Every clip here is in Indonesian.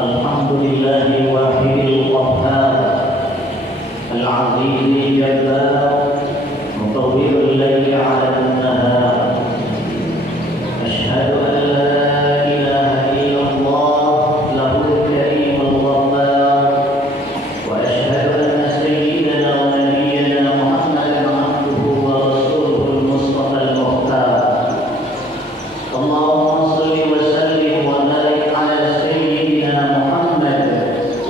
الحمد لله الواحد القهار العزيز الجبار مطول الليل على النهار أشهد أن لا إله إلا الله له الكريم الغفار وأشهد أن سيدنا ونبينا محمدا عبده ورسوله المصطفى المختار اللهم صل وسلم وبارك على سيدنا محمد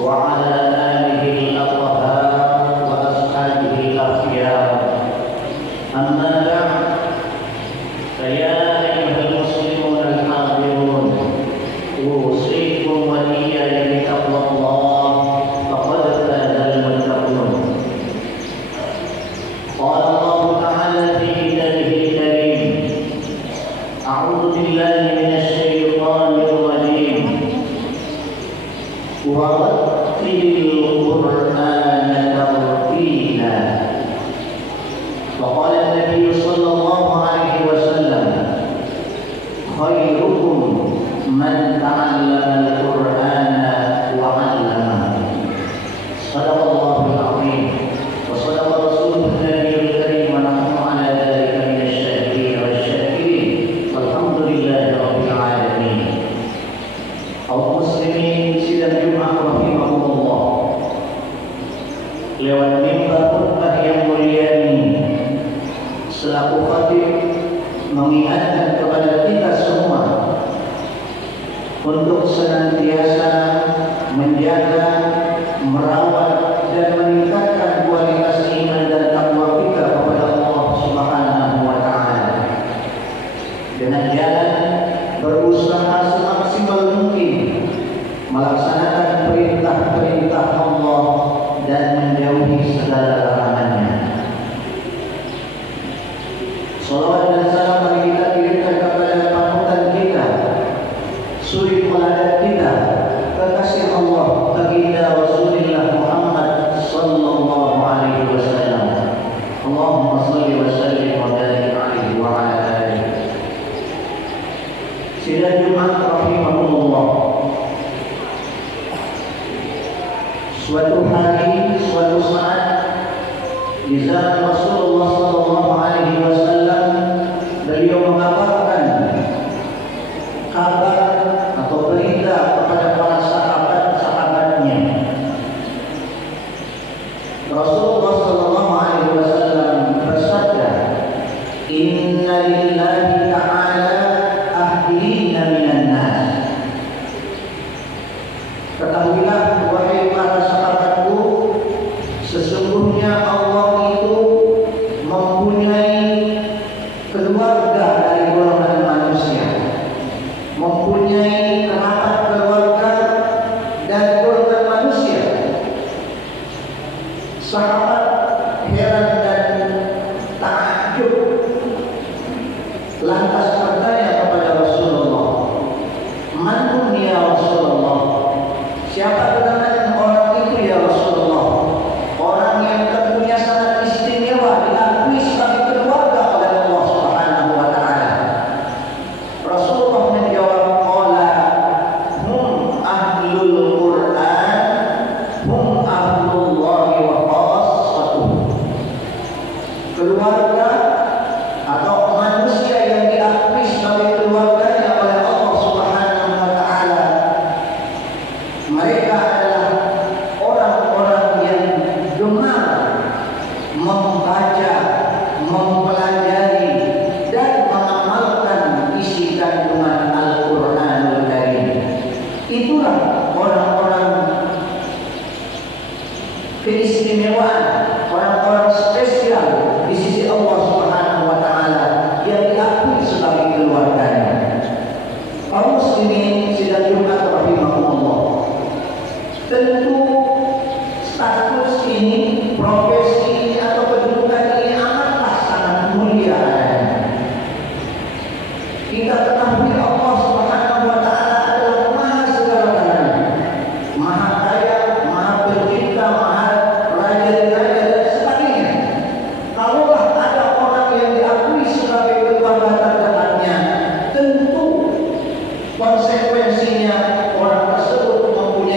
وعلى آله الأطهار وأصحابه الأخيار أما بعد فيا أيها المسلمون الحاضرون أوصيكم وإياي بتقوى الله فقد فاز المتقون قال الله تعالى في كتابه الكريم أعوذ بالله من الشيطان الرجيم ورتل القرآن ترتيلا وقال النبي صلى الله عليه وسلم خيركم من تعلم القرآن وعلمه صدق الله العظيم وصدق رسوله النبي الكريم ونحن على ذلك من الشاهدين والشاكرين والحمد لله رب العالمين. Kaum muslimin sidang Jumat rahimahumullah, lewat mimbar khutbah yang mulia ini selaku khatib mengingatkan kepada kita semua untuk senantiasa menjaga, merawat dan meningkatkan kualitas iman dan takwa kita kepada Allah Subhanahu wa taala dengan jalan berusaha semaksimal mungkin melaksanakan perintah-perintah Allah dan menjauhi segala larangannya. Salawat dan salam mari kita kirimkan kepada panutan kita, suri teladan kita, kekasih Allah, baginda Rasulullah Muhammad sallallahu alaihi wasallam. Allahumma shalli wa sallim wa barik alaihi wa ala alihi. Sidang Jumat rahimahumullah, suatu hari, suatu saat di zaman Rasulullah sallallahu alaihi wasallam, beliau mengabarkan kabar atau berita kepada para sahabat-sahabatnya. Rasulullah sallallahu alaihi wasallam bersabda, "Inna lillahi ta'ala ahlina minan nas." Ketahuilah wahai para sahabatku, sesungguhnya Allah itu mempunyai keluarga dari golongan manusia, mempunyai kerabat keluarga dari golongan manusia. Sahabat heran dan takjub, lantas bertanya kepada Rasulullah, "Man ya Rasulullah?" Siapa gerangan orang itu ya Rasulullah? Orang yang tentunya sangat istimewa, diakui sebagai keluarga oleh Allah Subhanahu wa taala. Rasulullah menjawab, qala hum ahlul Qur'an, hum ahlullahi wa khassatuh. Keluarga atau manusia yang diakui sebagai keluarganya oleh Allah Subhanahu wa taala, mereka adalah orang-orang yang gemar membaca, mempelajari dan mengamalkan isi kandungan Al-Qur'anul Karim. Itulah orang-orang keistimewaan, orang-orang spesial di sisi Allah Subhanahu wa taala yang diakui sebagai keluarganya. Kaum muslimin sidang Jumat rahimahumullah, tentu status ini, profesi ini atau kedudukan ini amatlah sangat mulia adanya. Kita ketahui Allah Subhanahu wa taala adalah Maha segala-galanya, Maha kaya, Maha pencipta, Maha raja-raja dan sebagainya. Kalaulah ada orang yang diakui sebagai keluarga terdekatnya, tentu konsekuensinya orang tersebut mempunyai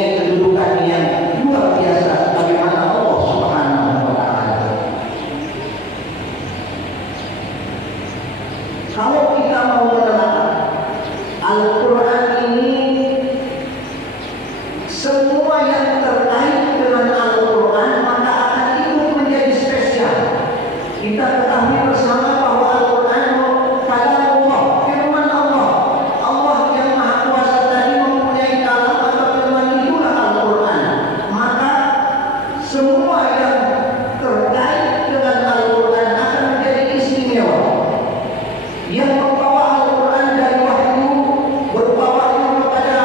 yang terkait dengan Al-Quran maka akan ikut menjadi spesial. Kita ketahui bersama bahwa Al-Quran kalamullah, firman Allah. Allah yang Maha Kuasa tadi mempunyai kalam atau firman, itulah Al-Quran. Maka semua yang terkait dengan Al-Quran akan menjadi istimewa. Yang membawa Al-Quran dari wahyu, berupa wahyu kepada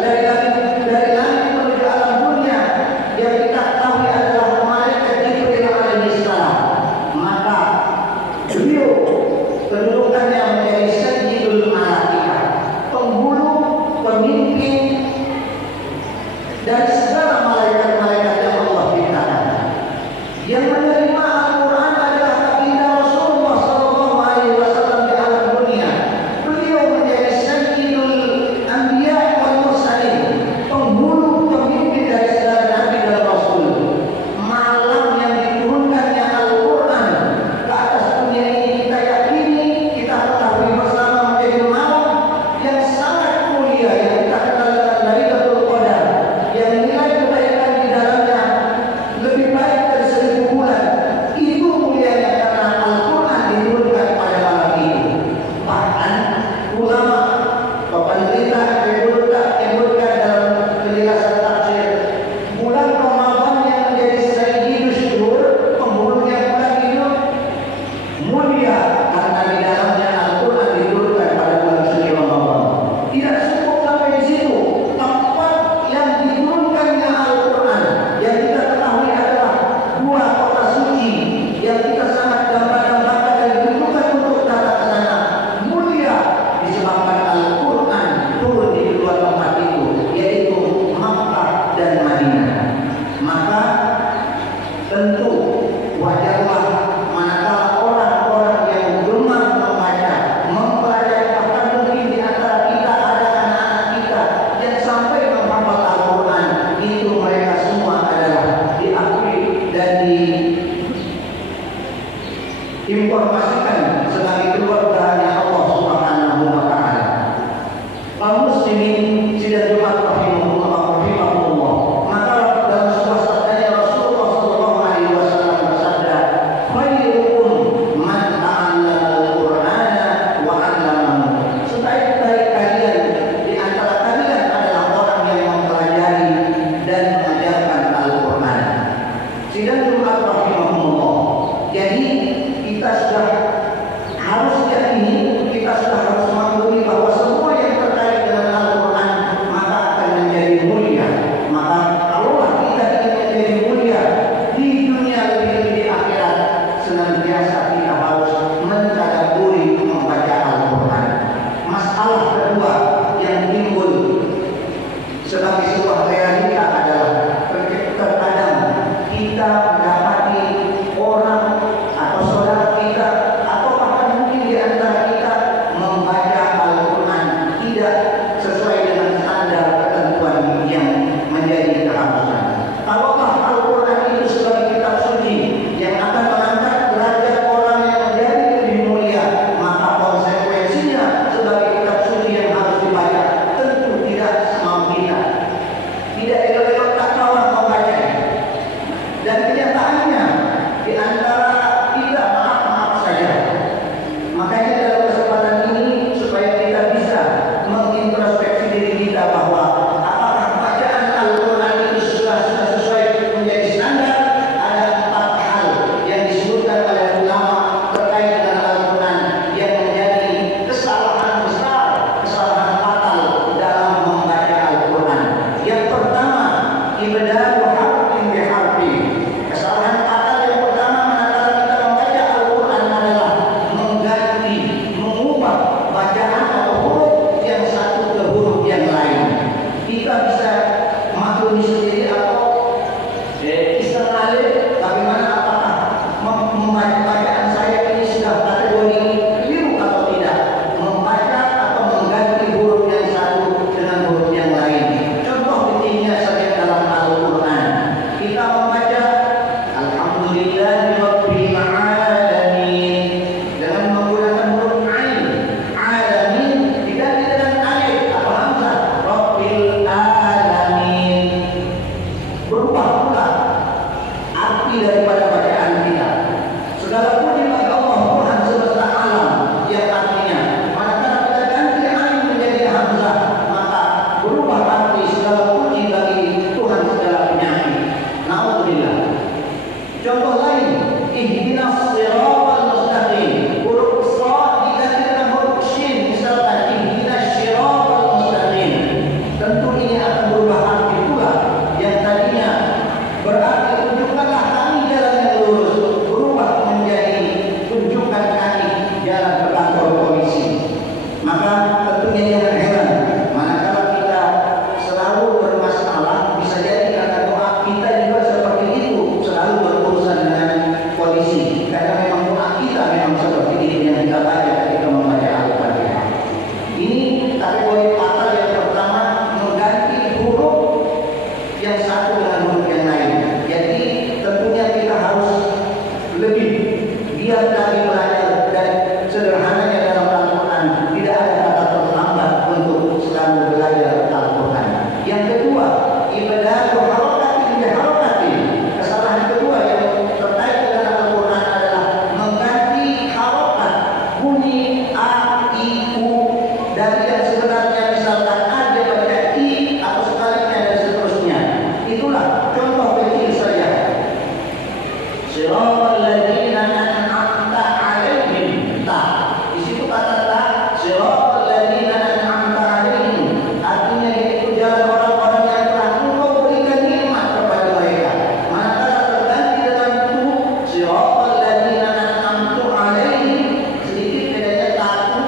dari langit menuju alam dunia, yang kita ketahui adalah malaikat Jibril alaihi salam. Maka beliau kedudukannya menjadi sayyidul malaikat, penghulu, pemimpin dari segala malaikat-malaikat yang Allah ciptakan. Yang menerima Al-Quran adalah baginda Rasulullah SAW di alam dunia. Beliau menjadi sayyidul anbiya wal mursalin, penghulu, pemimpin dari segala nabi dan rasul. Malam yang diturunkannya Al-Quran ke atas dunia ini kita yakini, kita ketahui bersama menjadi malam yang sangat mulia, yang kita kenal dengan Lailatul Qadar, yang nilai hati, segala puji bagi Tuhan segala penyakit. Naudzubillah. Contoh lain, ihdinas siratal mustaqim. Huruf sha diganti dengan huruf shin, misalkan ihdinas siratal mustaqim. Tentu ini akan berubah arti pula. Yang tadinya berarti tunjukkanlah kami jalan yang lurus, berubah menjadi tunjukkan kami jalan ke kantor polisi. Maka tentunya jangan heran manakala kita selalu bermasalah, bisa jadi karena doa kita juga seperti itu, selalu berurusan dengan polisi. Karena memang doa kita memang seperti itu yang kita baca ketika membaca Al-Fatihah. Ini kategori fatal yang pertama, mengganti huruf yang satu dengan huruf yang lain. Jadi tentunya kita harus lebih biar kami belajar dan sederhananya dalam Al-Quran tidak ada kata terlambat untuk selalu belajar Al-Quran. Yang kedua, ibadatu harakatin biharakatin. Kesalahan kedua yang terkait dengan Al-Quran adalah mengganti harakat bunyi a, i, u dari yang sebenarnya misalkan a dia baca i atau sebaliknya dan seterusnya. Itulah contoh kecil saja. Siratal ladzina an'amta 'alaihim. Di situ kata ta, siratal ladzina an'amta 'alaihim. Artinya yaitu jalan orang-orang yang telah Engkau berikan nikmat kepada mereka. Manakala terganti dengan tu, siratal ladzina an'amtu 'alaihim, sedikit bedanya satu,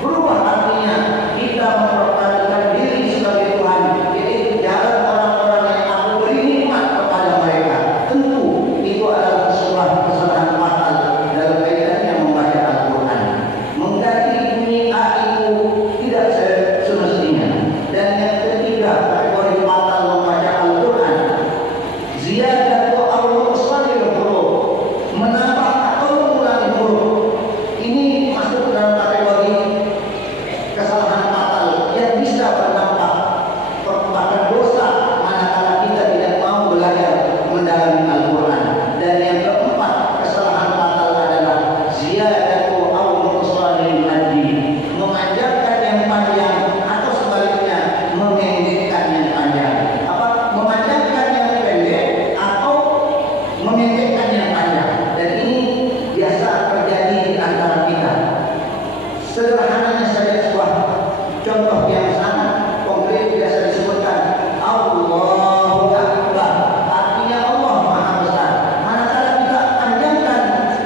berubah artinya. Kita memperhatikan diri sebagai Tuhan, yaitu jalan orang-orang yang Aku beri nikmat kepada mereka. Tentu itu adalah sebuah kesalahan fatal dalam kaitannya membaca Al-Quran. Mengganti bunyi a itu tidak semestinya. Dan yang ketiga, kategori fatal membaca Al-Quran, ziyadatu aw nuqsanil huruf, menambah atau mengurangi huruf. Ini masuk dalam kategori kesalahan fatal yang bisa berdampak bahkan dosa manakala kita tidak mau belajar mendalami Al-Quran. Dan yang keempat, kesalahan fatal adalah ziyadatu aw nuqsanil maddi, memanjangkan yang panjang atau sebaliknya memendekkan yang panjang. Memanjangkan yang pendek atau memendekkan yang panjang. Dan ini biasa terjadi di antara kita. Sederhananya saja sebuah contoh yang sangat konkret biasa disebutkan Allahu Akbar, artinya Allah Maha Besar. Manakala kita panjangkan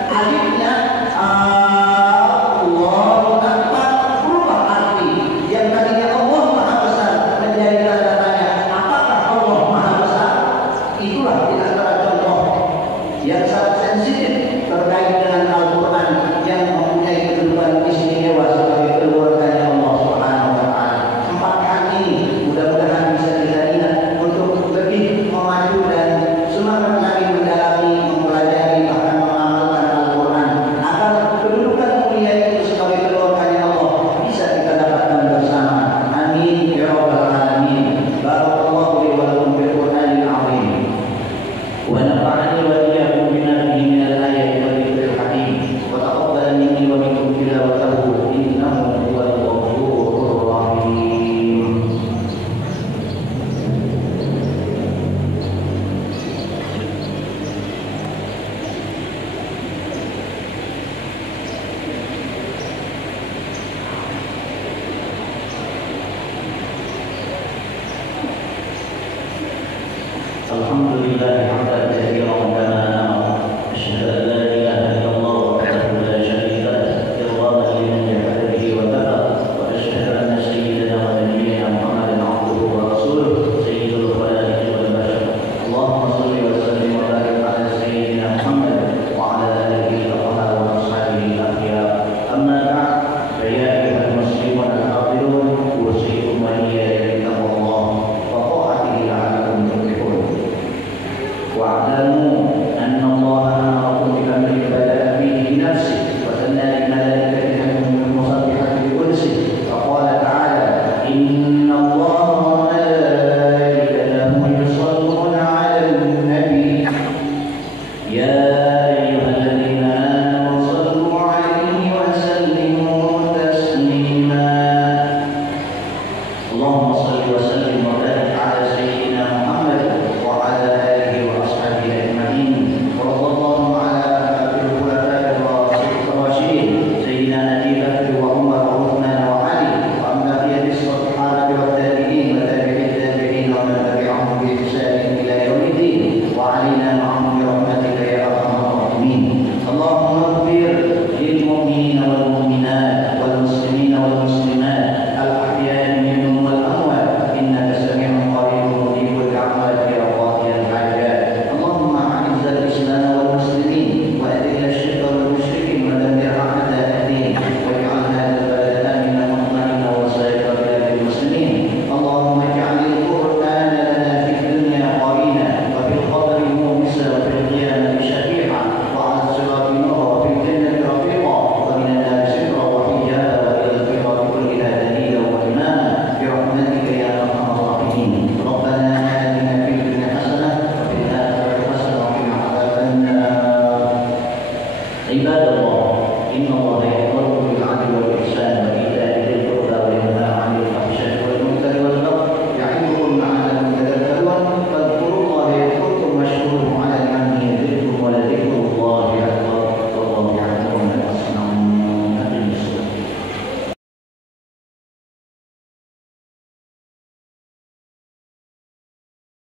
alifnya Allahu Akbar, berubah arti. Yang tadinya Allah Maha Besar menjadi tanda tanya, apakah Allah Maha Besar? Itulah di antara contoh yang sangat sensitif terkait dengan Al-Quran yang mempunyai kedudukan istimewa sebagai keluarganya Allah Subhanahu wa Ta'ala. 4 hal ini mudah-mudahan bisa kita ingat untuk lebih memacu dan semangat lagi mendalami, mempelajari, bahkan mengamalkan Al-Quran agar kedudukan mulia itu sebagai keluarganya Allah bisa kita dapatkan bersama. Amin ya rabbal alamin. Barakallahu li wa lakum bil Qur'anil azim. Wa nafa'ani wa iyyakum bima fihi min al-ayati wal dhikril hakim. Wa taqabbal minni wa minkum tilawatahu innahu huwal ghafurur rahim. Alhamdulillah hamdan katsiran